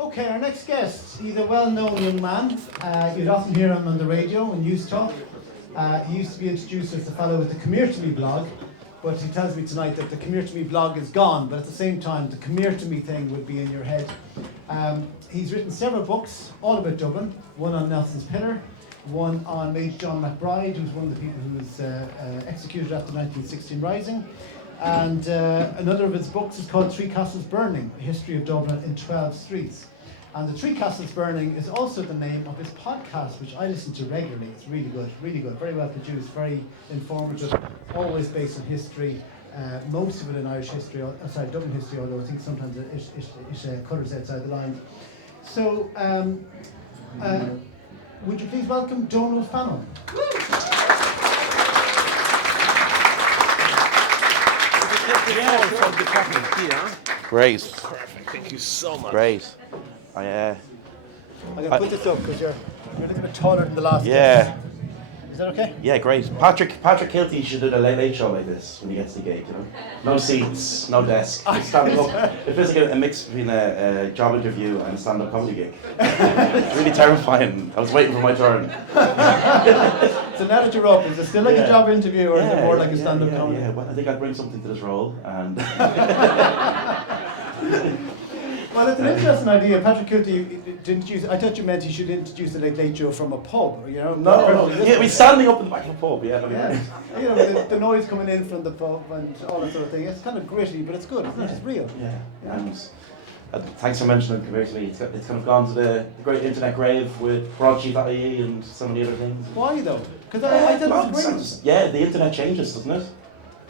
Okay, our next guest, he's a well-known young man. You'd often hear him on the radio and News Talk. He used to be introduced as the fellow with the Come Here To Me blog, but he tells me tonight that the Come Here To Me blog is gone, but at the same time, the Come Here To Me thing would be in your head. He's written several books, all about Dublin, one on Nelson's Pillar, one on Major John McBride, who's one of the people who was executed after the 1916 Rising. And another of his books is called Three Castles Burning, A History of Dublin in 12 Streets. And the Three Castles Burning is also the name of his podcast, which I listen to regularly. It's really good, very well produced, very informative, always based on history, most of it in Irish history, Dublin history, although I think sometimes it colours outside the lines. So, would you please welcome Donal Fallon? Great. Perfect. Thank you so much. Great. I'm going to put this up because you're a little bit taller than the last Yeah. guest. Is that okay? Yeah, great. Patrick Kilty should do a late show like this when he gets the gig, you know. No seats, no desk. Just standing up. It feels like a mix between a job interview and a stand-up comedy gig. It's really terrifying. I was waiting for my turn. So now that you're up, is it still like a job interview or is it more like a stand-up comedy? Yeah, well, I think I'd bring something to this role. And Well, it's an interesting idea. Patrick Kilty, I thought you meant he should introduce the Late Show from a pub, you know? No. Yeah, we're standing up in the back of the pub, yeah. You know, the noise coming in from the pub and all that sort of thing. It's kind of gritty, but it's good, isn't it? It's real. Yeah. And thanks for mentioning Come Here To Me. It's kind of gone to the great internet grave with broadsheet.ie and so many other things. Why though? Because I thought it was great. Yeah, the internet changes, doesn't it?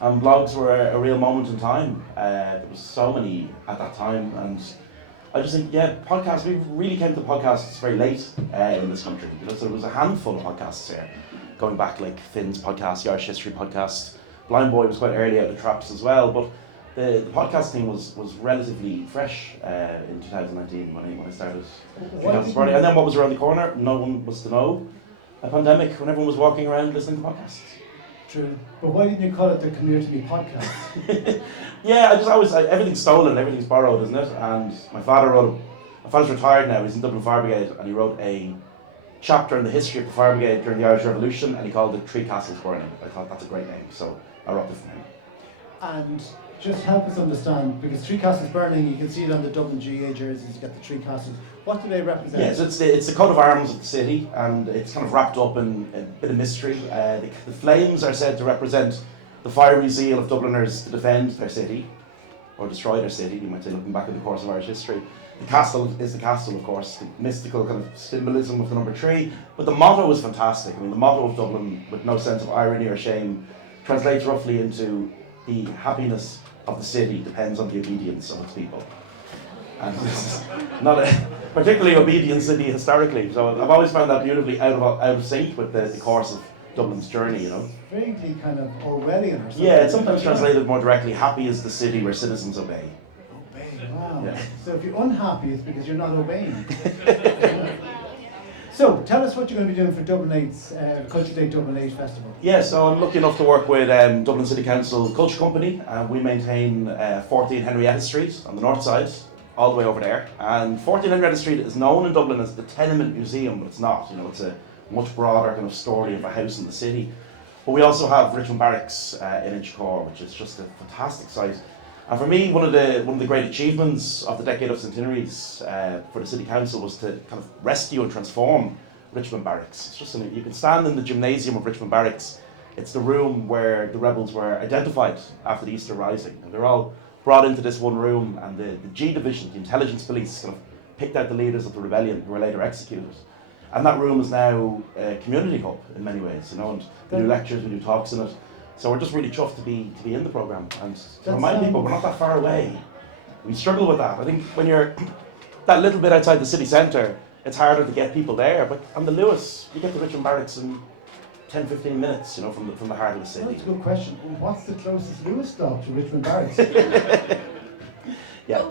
And blogs were a real moment in time. There was so many at that time, and I just think, podcasts, we really came to podcasts very late in this country. Because there was a handful of podcasts here, going back like Finn's podcast, the Irish History podcast. Blind Boy was quite early out of the traps as well, but the podcast thing was relatively fresh in 2019 when I started. And then what was around the corner? No one was to know. A pandemic when everyone was walking around listening to podcasts. True. But why didn't you call it the Come Here To Me podcast? Everything's stolen, everything's borrowed, isn't it? And my father's retired now, he's in Dublin Fire Brigade, and he wrote a chapter in the history of the Fire Brigade during the Irish Revolution, and he called it Three Castles Burning. I thought that's a great name, so I wrote it for him. And just help us understand, because Three Castles Burning, you can see it on the Dublin GA jerseys, you get the three castles. What do they represent? Yeah, so it's the coat of arms of the city, and it's kind of wrapped up in a bit of mystery. The flames are said to represent the fiery zeal of Dubliners to defend their city, or destroy their city, you might say, looking back at the course of Irish history. The castle is the castle, of course, the mystical kind of symbolism of the number 3, but the motto was fantastic. I mean, the motto of Dublin, with no sense of irony or shame, translates roughly into the happiness of the city depends on the obedience of its people. And this is not a particularly obedient city historically, so I've always found that beautifully out of sync with the course of Dublin's journey, you know. Vaguely kind of Orwellian or something. Yeah, it's sometimes translated more directly, happy is the city where citizens obey. Obey, wow. Yeah. So if you're unhappy, it's because you're not obeying. So, tell us what you're going to be doing for Dublin 8's Culture Date Dublin 8 Festival. Yeah, so I'm lucky enough to work with Dublin City Council Culture Company, and we maintain 14 Henrietta Street on the north side, all the way over there. And 14 Henrietta Street is known in Dublin as the tenement museum, but it's not. You know, it's a much broader kind of story of a house in the city. But we also have Richmond Barracks in Inchicore, which is just a fantastic site. And for me, one of the great achievements of the decade of centenaries for the City Council was to kind of rescue and transform Richmond Barracks. It's just you can stand in the gymnasium of Richmond Barracks. It's the room where the rebels were identified after the Easter Rising, and they're all brought into this one room. And the G Division, the intelligence police, kind of picked out the leaders of the rebellion who were later executed. And that room is now a community hub in many ways, you know. And we do lectures, we do talks in it. So we're just really chuffed to be in the programme, and to remind people we're not that far away. We struggle with that. I think when you're that little bit outside the city centre, it's harder to get people there. But on the Lewis, you get to Richmond Barracks in 10-15 minutes, you know, from the heart of the city. That's a good question. What's the closest Lewis stop to Richmond Barracks? Yeah.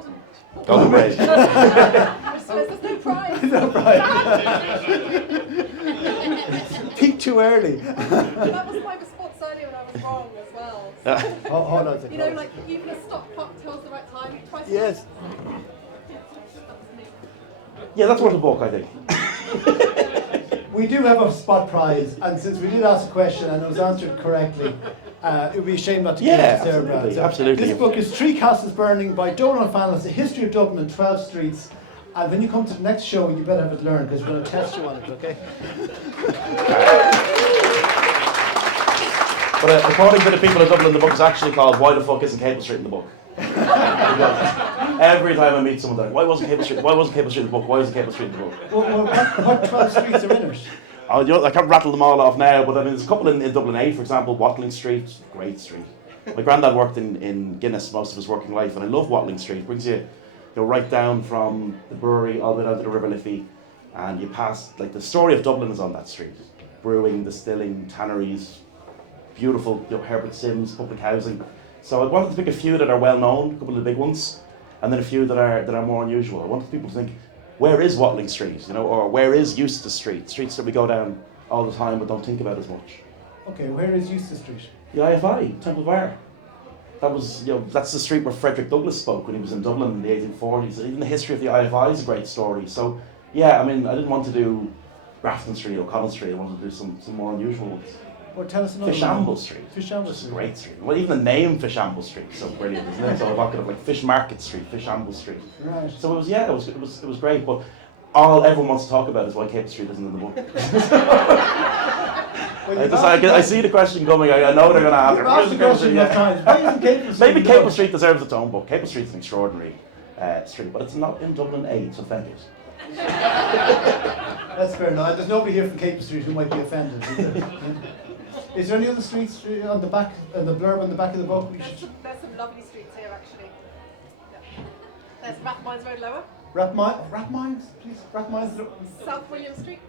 Goldenbridge. So there's no prize. No prize. Peak too early. That was my response earlier when I was wrong as well. So, Hold on a second. you know, like even a stop clock tells the right time twice. Yes. Yeah, that's worth a book, I think. We do have a spot prize, and since we did ask a question and it was answered correctly, it would be a shame not to give it to Sarah Brown. So absolutely. This book is Three Castles Burning by Donal Fallon. It's a history of Dublin and 12 streets. And when you come to the next show, you better have it learned because we're going to test you on it, okay? But according to the people of Dublin, the book is actually called Why the Fuck Isn't Cable Street in the Book? Every time I meet someone, they're like, why wasn't Cable Street in the book? Why isn't Cable Street in the book? Well, what 12 streets are in it? Oh, I can't rattle them all off now, but I mean, there's a couple in Dublin 8, for example, Watling Street, great street. My granddad worked in Guinness most of his working life, and I love Watling Street. It brings you right down from the brewery all the way down to the River Liffey, and you pass, like, the story of Dublin is on that street. Brewing, distilling, tanneries, beautiful, Herbert Sims, public housing. So I wanted to pick a few that are well known, a couple of the big ones, and then a few that are more unusual. I wanted people to think, where is Watling Street, or where is Eustace Street? Streets that we go down all the time but don't think about as much. Okay, where is Eustace Street? The IFI, Temple Bar. That was, that's the street where Frederick Douglass spoke when he was in Dublin in the 1840s. Even the history of the IFI is a great story. So, yeah, I mean, I didn't want to do Grafton Street, O'Connell Street. I wanted to do some more unusual ones. Well, tell us another Fishamble one. Street. Fishamble It's a Street. great street. Well, even the name Fishamble Street is so brilliant, isn't it? So evocative, like Fish Market Street, Fishamble Street. Right. So it was great. But all everyone wants to talk about is why Cable Street isn't in the book. Well, I see the question coming. I know they're going to ask. You've asked the question enough times. Why isn't Cable Street? Maybe in the Cable book? Street deserves its own book. Cable Street's an extraordinary street, but it's not in Dublin 8, so thank you. That's fair enough. There's nobody here from Cable Street who might be offended. Is there any other streets on the back, the blurb on the back of the book? There's some lovely streets here, actually. Yeah. There's Rathmines Road Lower, Rathmines, please. Rathmines. South William Street,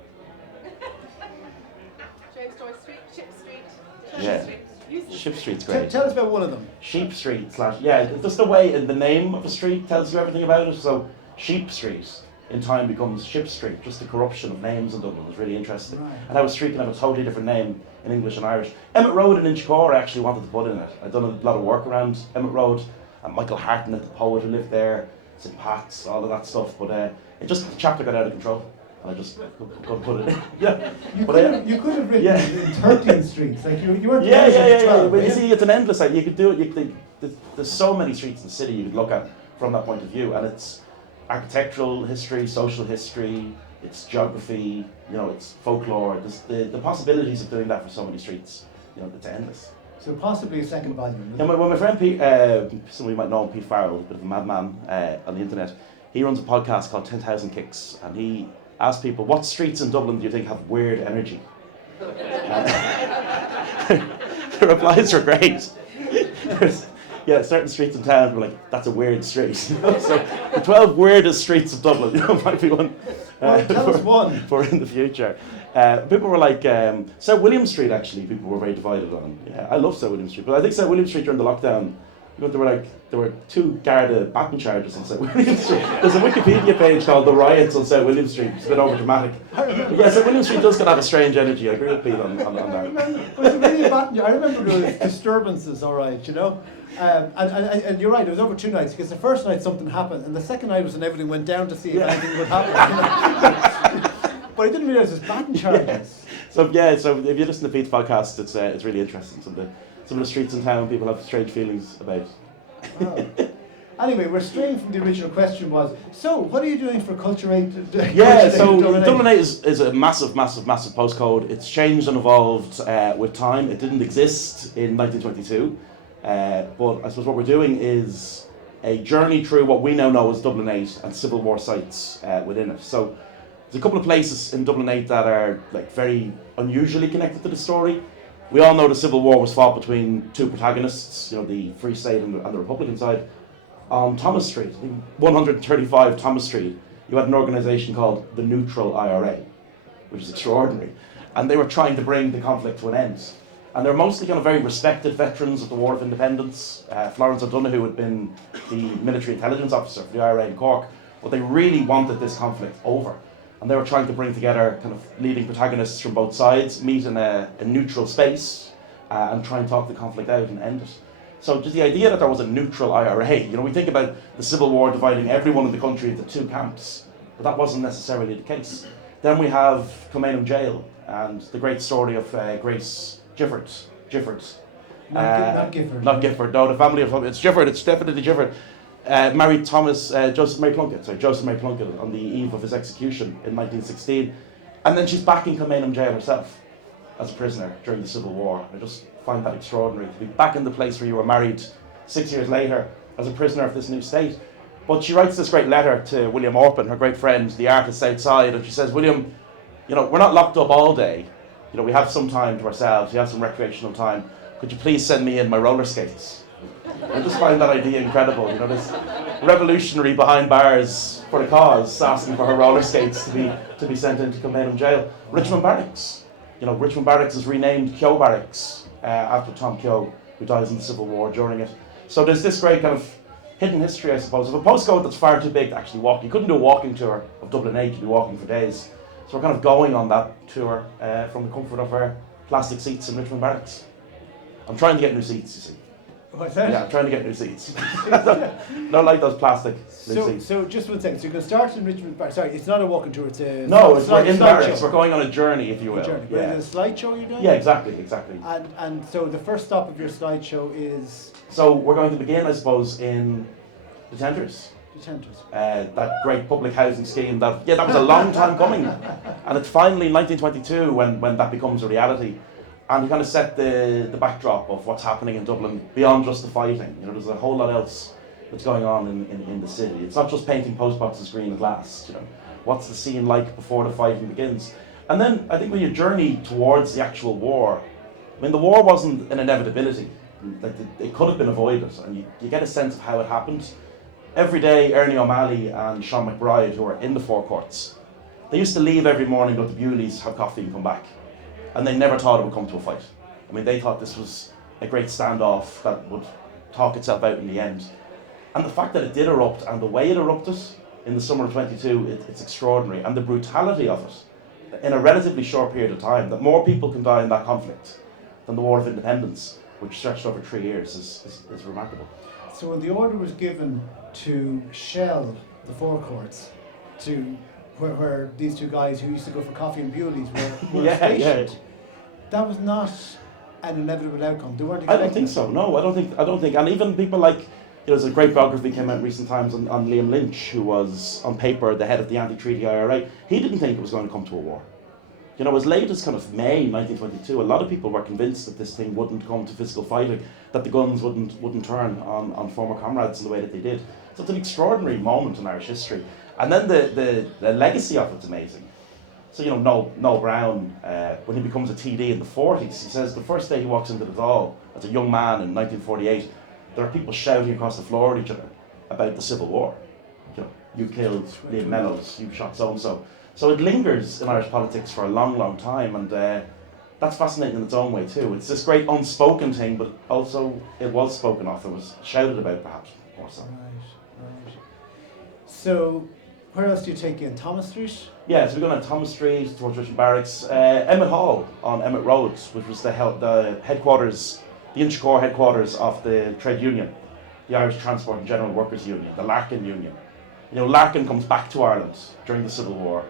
James Joyce Street, Ship Street, Church Yeah. Street, Euston Ship Street. Street's great. Tell us about one of them. Sheep Street / just the way in the name of a street tells you everything about it. So Sheep Street in time becomes Ship Street. Just the corruption of names in Dublin was really interesting. Right. And how a street can have a totally different name in English and Irish. Emmet Road in Inchicore I actually wanted to put in it. I'd done a lot of work around Emmet Road, and Michael Hartnett, the poet who lived there, St. Pat's, all of that stuff. But the chapter got out of control, and I just couldn't put it in. Yeah. You could have written yeah. in 13 streets. Like you weren't. Yeah. limited to 12, But you yeah? see, it's an endless. You could do it. There's so many streets in the city you could look at from that point of view, and it's architectural history, social history, it's geography. It's folklore. There's the possibilities of doing that for so many streets. It's endless. So possibly a second volume. Yeah, my friend Pete, somebody might know him, Pete Farrell, a bit of a madman on the internet. He runs a podcast called 10,000 Kicks, and he asks people, what streets in Dublin do you think have weird energy? The replies are great. Certain streets in town were like, that's a weird street. So the 12 weirdest streets of Dublin, might be one. Well, tell us one. For in the future. People were like, St. William Street actually, people were very divided on. Yeah, I love St. William Street, but I think St. William Street during the lockdown, there were 2 Garda baton charges on St. William Street. There's a Wikipedia page called The Riots on St. William Street. It's a bit overdramatic. Yeah, St. William Street does have a strange energy. I agree with Pete on that. Was it really a baton? I remember there was disturbances, all right, and you're right, it was over 2 nights, because the first night something happened, and the second night was when everything went down to see if anything would happen. But I didn't realise it was baton charges. So if you listen to Pete's podcast, it's really interesting. Some of the streets in town people have strange feelings about. Wow. Anyway, we're straying from the original question was, so what are you doing for Culture Date? Yeah, so Dublin 8 is a massive postcode. It's changed and evolved with time. It didn't exist in 1922, but I suppose what we're doing is a journey through what we now know as Dublin 8 and Civil War sites within it. So there's a couple of places in Dublin 8 that are like very unusually connected to the story. We all know the Civil War was fought between 2 protagonists, the Free State and the Republican side. On Thomas Street, 135 Thomas Street, you had an organisation called the Neutral IRA, which is extraordinary. And they were trying to bring the conflict to an end. And they were mostly very respected veterans of the War of Independence. Florence O'Donoghue had been the military intelligence officer for the IRA in Cork, but they really wanted this conflict over. And they were trying to bring together leading protagonists from both sides, meet in a neutral space, and try and talk the conflict out and end it. So just the idea that there was a neutral IRA, we think about the Civil War dividing everyone in the country into 2 camps. but that wasn't necessarily the case. Then we have Kilmainham Gaol and the great story of Grace Gifford. Not Gifford. Not Gifford, no, the family of, it's Gifford, it's definitely Gifford. Married Joseph Mary Plunkett on the eve of his execution in 1916. And then she's back in Kilmainham Gaol herself as a prisoner during the Civil War. I just find that extraordinary, to be back in the place where you were married 6 years later as a prisoner of this new state. But she writes this great letter to William Orpin, her great friend, the artist outside, and she says, William, we're not locked up all day. We have some time to ourselves, we have some recreational time. Could you please send me in my roller skates? I just find that idea incredible. This revolutionary behind bars for the cause, asking for her roller skates to be sent into Kilmainham Gaol. Richmond Barracks. Richmond Barracks is renamed Keogh Barracks after Tom Keogh, who dies in the Civil War during it. So there's this great kind of hidden history, I suppose, of a postcode that's far too big to actually walk. You couldn't do a walking tour of Dublin 8, you'd be walking for days. So we're kind of going on that tour from the comfort of our plastic seats in Richmond Barracks. I'm trying to get new seats, you see. What's that? Yeah, I'm trying to get new seats. Don't like those plastic new seats. So just 1 second. So you can start in Richmond Barracks. Sorry, it's not a walking tour. It's a we're in Barracks. show. We're going on a journey, if you will. Yeah. Is it a slideshow you're doing? Yeah, exactly. And so the first stop of your slideshow is So we're going to begin, I suppose, in the Tenters. That great public housing scheme that was a long time coming, and it's finally 1922 when that becomes a reality. And we kind of set the backdrop of what's happening in Dublin beyond just the fighting. There's a whole lot else that's going on in the city. It's not just painting postboxes green and glass. What's the scene like before the fighting begins? And then I think when you journey towards the actual war, the war wasn't an inevitability. It could have been avoided, and you get a sense of how it happened. Every day, Ernie O'Malley and Sean McBride, who were in the forecourts, they used to leave every morning, go to Bewley's, have coffee and come back. And they never thought it would come to a fight. They thought this was a great standoff that would talk itself out in the end. And the fact that it did erupt and the way it erupted in the summer of 22, it's extraordinary. And the brutality of it in a relatively short period of time, that more people can die in that conflict than the War of Independence, which stretched over 3 years, is remarkable. So when the order was given to shell the forecourts to where these two guys who used to go for coffee in Bewley's were stationed, that was not an inevitable outcome. They weren't expecting I don't think so. No, I don't think. And even people like, there's a great biography came out in recent times on Liam Lynch, who was on paper the head of the anti-treaty IRA. He didn't think it was going to come to a war. As late as kind of May 1922, a lot of people were convinced that this thing wouldn't come to physical fighting, that the guns wouldn't turn on former comrades in the way that they did. So it's an extraordinary moment in Irish history. And then the legacy of it's amazing. So, Noel Brown, when he becomes a TD in the 40s, he says the first day he walks into the Dáil as a young man in 1948, there are people shouting across the floor at each other about the Civil War. You killed Liam Mellows, you shot so-and-so. So it lingers in Irish politics for a long, long time, and that's fascinating in its own way too. It's this great unspoken thing, but also it was spoken of, it was shouted about perhaps more so. Right. So where else do you take in? Thomas Street? Yeah, so we're going to Thomas Street, towards Richmond Barracks, Emmet Hall on Emmet Road, which was the headquarters, the Inchicore headquarters of the trade union, the Irish Transport and General Workers Union, the Larkin Union. Larkin comes back to Ireland during the Civil War,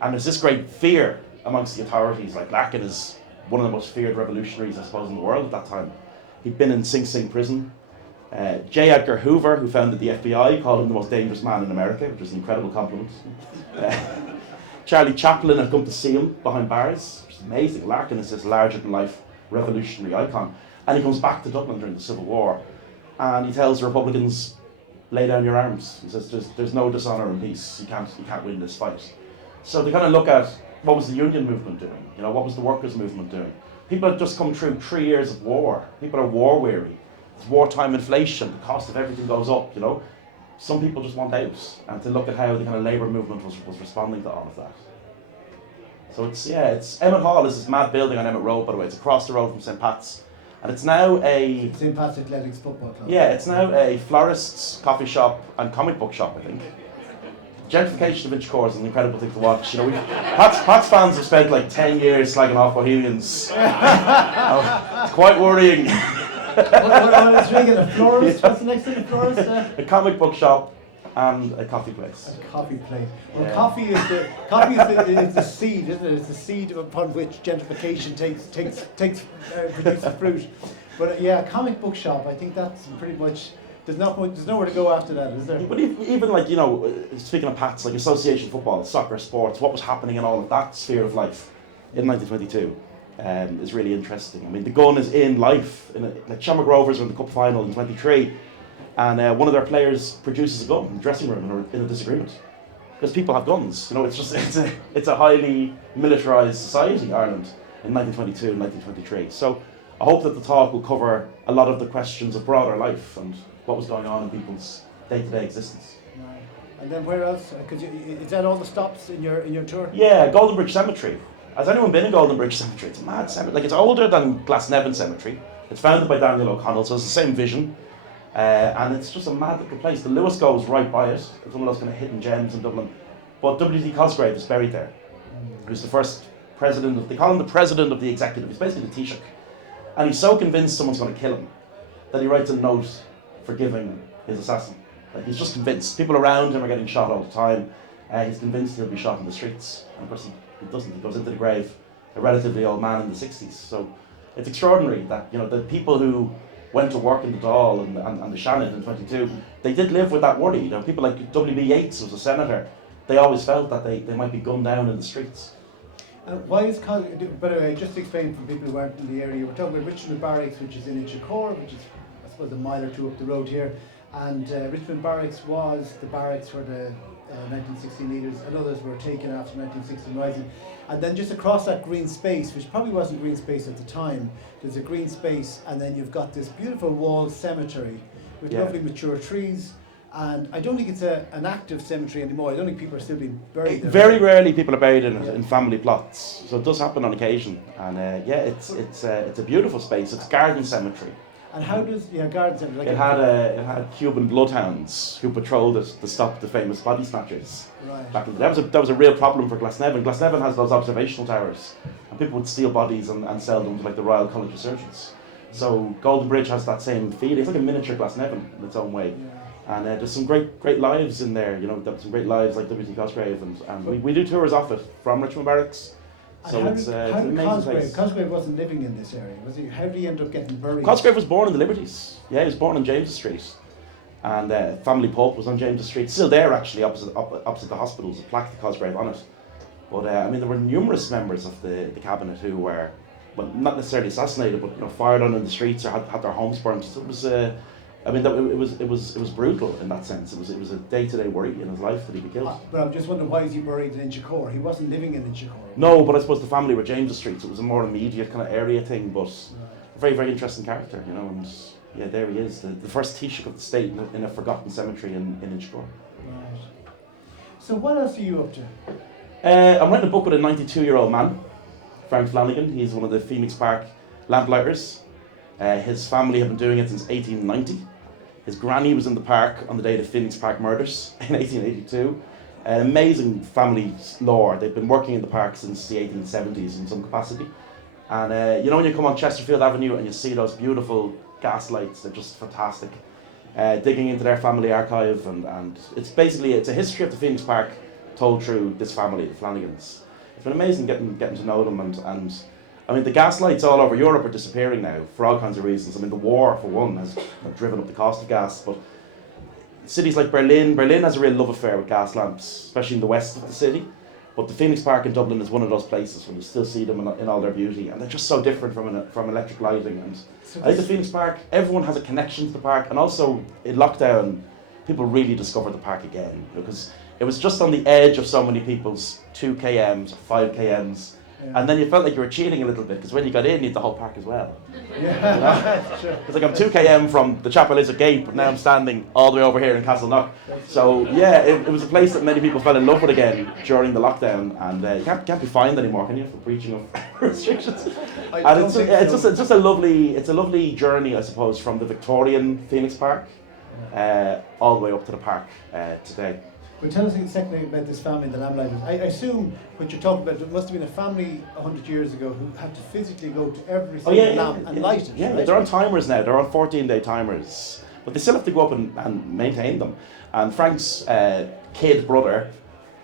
and there's this great fear amongst the authorities. Like, Larkin is one of the most feared revolutionaries, I suppose, in the world at that time. He'd been in Sing Sing prison. J. Edgar Hoover, who founded the FBI, called him the most dangerous man in America, which was an incredible compliment. Charlie Chaplin had come to see him behind bars, which is amazing. Larkin is this larger-than-life revolutionary icon. And he comes back to Dublin during the Civil War, and he tells the Republicans, lay down your arms. He says, there's no dishonour in peace. You can't win this fight. So they kind of look at what was the union movement doing? What was the workers' movement doing? People had just come through 3 years of war. People are war-weary. It's wartime inflation. The cost of everything goes up, Some people just want out. And to look at how the kind of labour movement was responding to all of that. So it's Emmet Hall is this mad building on Emmet Road, by the way. It's across the road from St. Pat's. And it's now St. Pat's Athletics Football Club. Yeah, it's now a florist's, coffee shop and comic book shop, I think. Gentrification of Inchicore is an incredible thing to watch. Pats fans have spent like 10 years slagging off Bohemians. It's quite worrying. What is ringing? A florist? What's the next thing? A florist? A comic book shop and a coffee place. A coffee place. Well, Yeah. coffee is the seed, isn't it? It's the seed upon which gentrification produces fruit. But yeah, a comic book shop. I think that's pretty much. There's nowhere to go after that, is there? But even like, you know, speaking of Pats, like association football, soccer, sports, what was happening in all of that sphere of life in 1922 is really interesting. I mean, the gun is in life. Like Shamrock Rovers were in the cup final in 23, and one of their players produces a gun in the dressing room or in a disagreement. Because people have guns, you know. It's a highly militarised society, Ireland, in 1922 and 1923. So I hope that the talk will cover a lot of the questions of broader life and what was going on in people's day-to-day existence. Right. And then where else? Is that all the stops in your tour? Yeah, Goldenbridge Cemetery. Has anyone been in Goldenbridge Cemetery? It's a mad cemetery. Like, it's older than Glasnevin Cemetery. It's founded by Daniel O'Connell, so it's the same vision. And it's just a mad little place. The Lewis goes right by it. It's one of those kind of hidden gems in Dublin. But WT Cosgrave is buried there. Who's the first president they call him the president of the executive. He's basically the Taoiseach. And he's so convinced someone's going to kill him that he writes a note forgiving his assassin. Like, he's just convinced. People around him are getting shot all the time. He's convinced he'll be shot in the streets. And of course he doesn't. He goes into the grave, a relatively old man in the 60s. So it's extraordinary that, you know, the people who went to work in the Dáil and the Shannon in 22, they did live with that worry. You know, people like W.B. Yeats was a senator. They always felt that they might be gunned down in the streets. Why is by the way, just to explain for people who aren't in the area, we're talking about Richmond Barracks, which is in Inchicore, which is, I suppose, a mile or two up the road here. And Richmond Barracks was the barracks where the 1916 leaders and others were taken after 1916 Rising. And then just across that green space, which probably wasn't green space at the time, there's a green space, and then you've got this beautiful walled cemetery with lovely mature trees. And I don't think it's an active cemetery anymore. I don't think people are still being buried there. Very rarely people are buried in it in family plots, so it does happen on occasion. And it's a beautiful space. It's a garden cemetery. And how does garden cemetery? It had Cuban bloodhounds who patrolled it to stop the famous body snatchers. Right. Back in that was a real problem for Glasnevin. Glasnevin has those observational towers, and people would steal bodies and sell them to like the Royal College of Surgeons. So Goldenbridge has that same feeling. It's like a miniature Glasnevin in its own way. Yeah. And there's some great lives in there, you know, some great lives like WT Cosgrave, and we do tours off it from Richmond Barracks. So it's an amazing place. Cosgrave wasn't living in this area, was he? How did he end up getting buried? Cosgrave was born in the Liberties. Yeah, he was born on James Street. And family pub was on James Street. Still there, actually, opposite the hospital. There's a plaque to Cosgrave on it. But I mean, there were numerous members of the cabinet who were, well, not necessarily assassinated, but, you know, fired on in the streets or had their homes burnt. So it was I mean, it was brutal in that sense. It was a day-to-day worry in his life that he'd be killed. But I'm just wondering, why is he buried in Inchicore? He wasn't living in Inchicore. No, but I suppose the family were James Street, so it was a more immediate kind of area thing. But a very, very interesting character, you know. And yeah, there he is, the first Taoiseach of the state in a forgotten cemetery in Inchicore. Right. So what else are you up to? I'm writing a book with a 92-year-old man, Frank Flanagan. He's one of the Phoenix Park lamplighters. His family have been doing it since 1890. His granny was in the park on the day of the Phoenix Park murders in 1882. An amazing family lore. They've been working in the park since the 1870s in some capacity. And you know, when you come on Chesterfield Avenue and you see those beautiful gas lights, they're just fantastic. Digging into their family archive, and it's a history of the Phoenix Park told through this family, the Flanagans. It's been amazing getting to know them, and I mean, the gas lights all over Europe are disappearing now for all kinds of reasons. I mean, the war, for one, has driven up the cost of gas, but cities like Berlin has a real love affair with gas lamps, especially in the west of the city. But the Phoenix Park in Dublin is one of those places where you still see them in all their beauty, and they're just so different from electric lighting. And I think the Phoenix Park, everyone has a connection to the park, and also in lockdown, people really discovered the park again, because it was just on the edge of so many people's 2 kms or 5 kms. Yeah. And then you felt like you were cheating a little bit, because when you got in, you had the whole park as well. Yeah, you know? sure. It's like I'm 2 km from the Chapel Lizard Gate, but now I'm standing all the way over here in Castleknock. So yeah, it was a place that many people fell in love with again during the lockdown, and you can't be fined anymore, can you, for breaching of restrictions? And it's just a lovely journey, I suppose, from the Victorian Phoenix Park all the way up to the park today. Well, tell us a second about this family, the lamplighters. I assume what you're talking about, it must have been a family 100 years ago who had to physically go to every single lamp and light it. Yeah, right? they're on timers now. They're on 14-day timers. but they still have to go up and maintain them. And Frank's kid brother,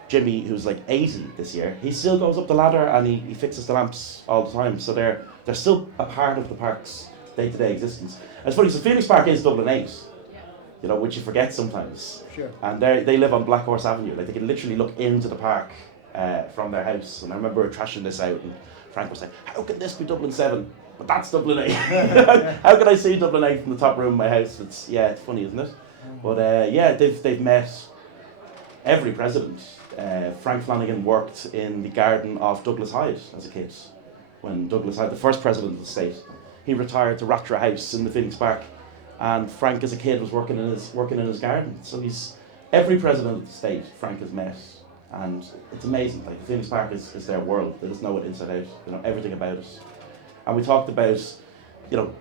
Jimmy, who's like 80 this year, he still goes up the ladder and he fixes the lamps all the time. So they're still a part of the park's day-to-day existence. And it's funny, so Phoenix Park is Dublin 8, you know, which you forget sometimes. Sure. And they live on Black Horse Avenue. Like, they can literally look into the park from their house. And I remember trashing this out, and Frank was like, how can this be Dublin 7? But that's Dublin 8. How can I see Dublin 8 from the top room of my house? It's funny, isn't it? But they've met every president. Frank Flanagan worked in the garden of Douglas Hyde as a kid. When Douglas Hyde, the first president of the state, he retired to Rattray House in the Phoenix Park, and Frank as a kid was working in his garden. So he's every president of the state Frank has met, and it's amazing. Like, the Phoenix Park is their world. They just know it inside out. They know everything about it. And we talked about, you know,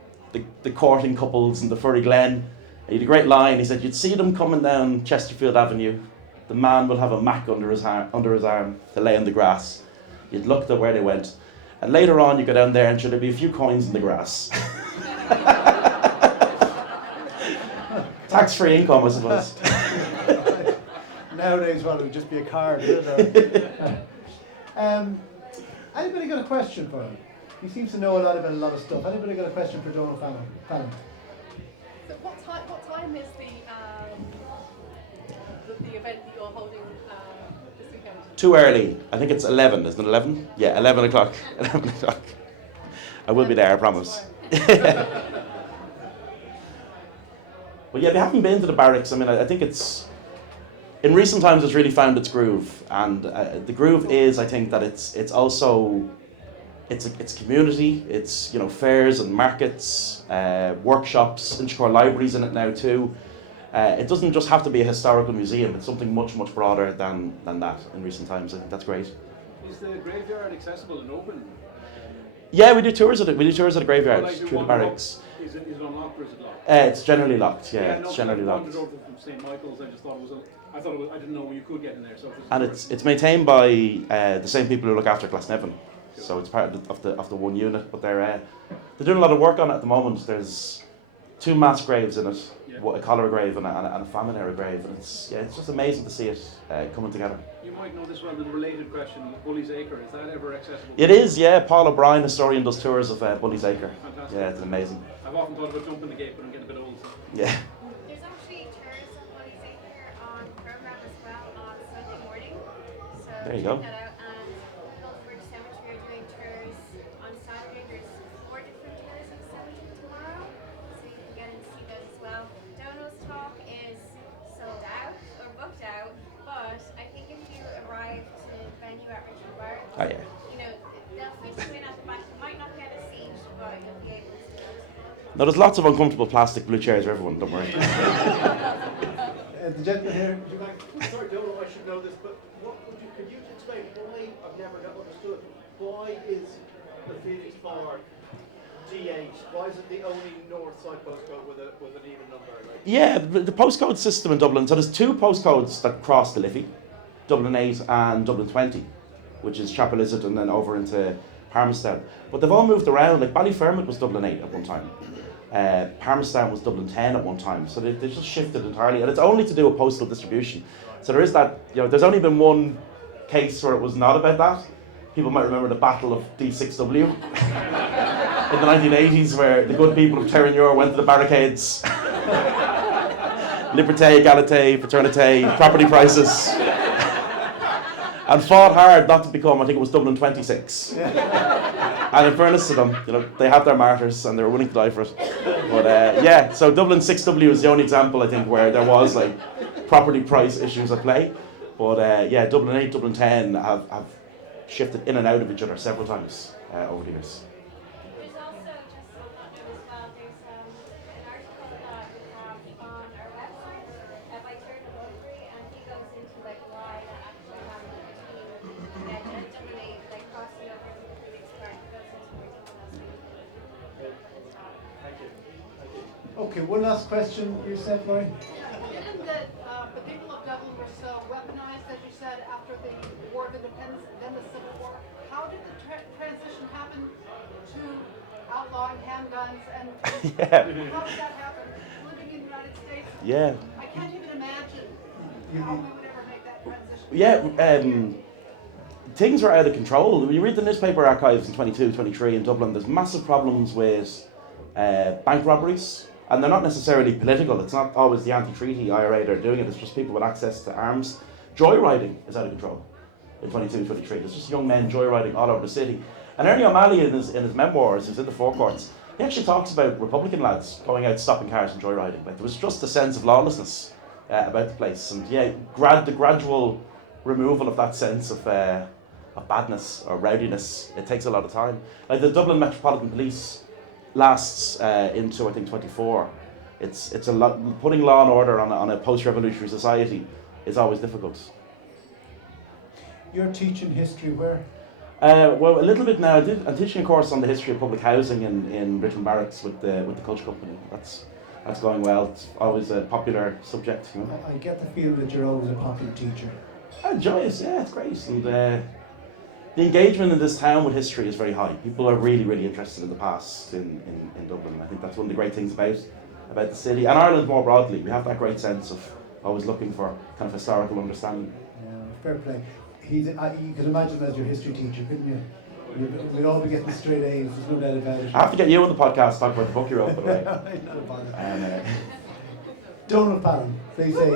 the courting couples in the Furry Glen. He had a great line. He said, you'd see them coming down Chesterfield Avenue. The man will have a mac under his arm to lay on the grass. You'd look at where they went. And later on, you go down there and there'd be a few coins in the grass. Tax-free income, I suppose. Nowadays, well, it would just be a card, wouldn't it? Anybody got a question for him? He seems to know a lot about a lot of stuff. Anybody got a question for Donal Fallon? So what time is the event that you're holding this weekend? Too early. I think it's 11, isn't it 11? Yeah, 11 o'clock. 11 o'clock. I will be there, I promise. But yeah, if you haven't been to the barracks, I mean, I think it's, in recent times it's really found its groove. And the groove is, I think, that it's also, it's community, it's, you know, fairs and markets, workshops, Inchicore Library's in it now too. It doesn't just have to be a historical museum, it's something much, much broader than that in recent times. I think that's great. Is the graveyard accessible and open? Yeah, we do tours of it. We do tours of the graveyard Like through the barracks. Is it unlocked or is it locked? It's generally locked. Yeah, no, it's generally I locked. wandered over from St. Michael's. I just thought it was. I didn't know you could get in there. So And it's maintained by the same people who look after Glasnevin. So it's part of the one unit. But they're doing a lot of work on it at the moment. There's 2 mass graves in it, a cholera grave and a famine era grave, and it's just amazing to see it coming together. You might know this one. The related question: Bully's Acre, is that ever accessible? It is, yeah. Paul O'Brien, historian, does tours of Bully's Acre. Fantastic. Yeah, it's amazing. I've often thought about jumping the gate, but I'm getting a bit old. Yeah. There's actually tours of Bully's Acre on program as well on Sunday morning. So There you check go. that out. And Goldenbridge Cemetery are doing tours on Saturday. There's 4 different tours of the cemetery tomorrow, so you can get in to see those as well. Donal's talk is sold out or booked out, but I think if you arrive to the venue at Richmond Barracks, Oh yeah. you know, they'll fit you in at the back. You might not get a seat, but you'll be able to. No, there's lots of uncomfortable plastic blue chairs for everyone. Don't worry. The gentleman here, would you like? Sorry, Donal, I should know this, but could you explain why, I've never understood, why is the Phoenix Park D8? Why is it the only north side postcode with an even number? Like? Yeah, the postcode system in Dublin. So there's 2 postcodes that cross the Liffey, Dublin 8 and Dublin 20, which is Chapel Izzard and then over into Palmerston. But they've all moved around. Like Ballyfermot was Dublin 8 at one time. Palmerston was Dublin 10 at one time. So they just shifted entirely. And it's only to do with postal distribution. So there is that, you know, there's only been one case where it was not about that. People might remember the Battle of D6W in the 1980s, where the good people of Terranure went to the barricades. Liberté, égalité, fraternité, property prices. And fought hard not to become, I think it was Dublin 26. And in fairness to them, you know, they have their martyrs and they were willing to die for it. But yeah, so Dublin 6W is the only example, I think, where there was like property price issues at play. But yeah, Dublin 8, Dublin 10 have shifted in and out of each other several times over the years. There's also, just on that note as well, there's an article that we have on our website by Gerry Mullins, and he goes into like why that actually happened between dominate like crossing over to the Phoenix Park. He goes into more detail as well. Okay, one last question. Yourself, Laurie? Given that the people of Dublin were so weaponized, as you said, after the War of Independence and then the Civil War, how did the transition happen to outlawing handguns and Yeah. how did that happen? Living in the United Yeah. I can't even imagine how we would ever make that transition. Yeah, things are out of control. When you read the newspaper archives in 22, 23 in Dublin, there's massive problems with bank robberies. And they're not necessarily political. It's not always the anti-treaty IRA that are doing it. It's just people with access to arms. Joyriding is out of control in 22, 23. There's just young men joyriding all over the city. And Ernie O'Malley in his memoirs, who's in the forecourts, he actually talks about Republican lads going out stopping cars and joyriding. Like, there was just a sense of lawlessness about the place. And yeah, the gradual removal of that sense of badness or rowdiness, it takes a lot of time. Like the Dublin Metropolitan Police lasts into, I think, 24. It's a lot. Putting law and order on a post-revolutionary society is always difficult. You're teaching history where? Well, a little bit now. I'm teaching a course on the history of public housing in Richmond Barracks with the Culture Company. That's going well. It's always a popular subject. You know? I get the feeling that you're always a popular teacher. I enjoy it. Yeah, it's great. And the engagement in this town with history is very high. People are really, really interested in the past in Dublin. I think that's one of the great things about the city and Ireland more broadly. We have that great sense of always looking for kind of historical understanding. Yeah, fair play. You can imagine as your history teacher, couldn't you? We'd all be getting straight A's, there's no doubt about it. I have to get you on the podcast to talk about the book you wrote, by the way. Not a bother. And, Donal Fallon, they say.